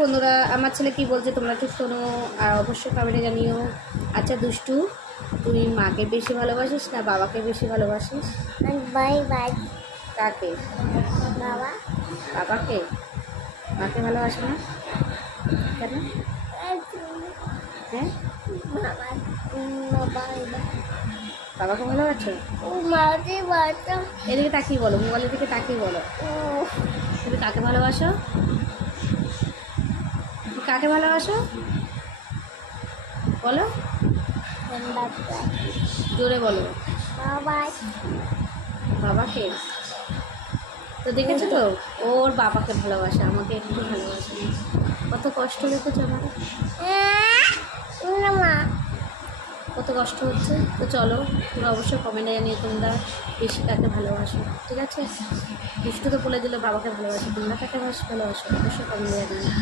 বন্ধুরা, আমার ছেলে কি বলছে তোমরা একটু শোনো আর অবশ্যই কমেন্টে জানিও। আচ্ছা দুষ্টু, তুই মাকে বেশি ভালোবাসিস না বাবাকে বেশি ভালোবাসিস? বাই বাই কাকে? বাবা বাবাকে। মাকে ভালোবাসে না কেন? হ্যাঁ, বাবা বাবা বাবাকে ভালোবাসো? ও মাঝে বাচ্চা এদিকে তাকিয়ে বলো, মোবাইলের দিকে তাকিয়ে বলো। ও তুমি কাকে ভালোবাসো? তুমি কাকে ভালোবাসো বলো, বাবা জোরে বলো। বাবা বাবাকে। তো দেখেছো তো, ওর বাবাকে ভালোবাসে, আমাকে একটু ভালোবাসে না। কত কষ্ট দেখেছো আমার, মা কত কষ্ট হচ্ছে। তো চলো, তোমরা অবশ্যই কমেন্টে জানিয়ে তোমরা বেশি কাকে ভালোবাসো, ঠিক আছে? দুষ্টু তো বলে দিল বাবাকে ভালোবাসো, তোমরা কাকে ভালোবাসো অবশ্যই কমেন্টে জানিয়ে।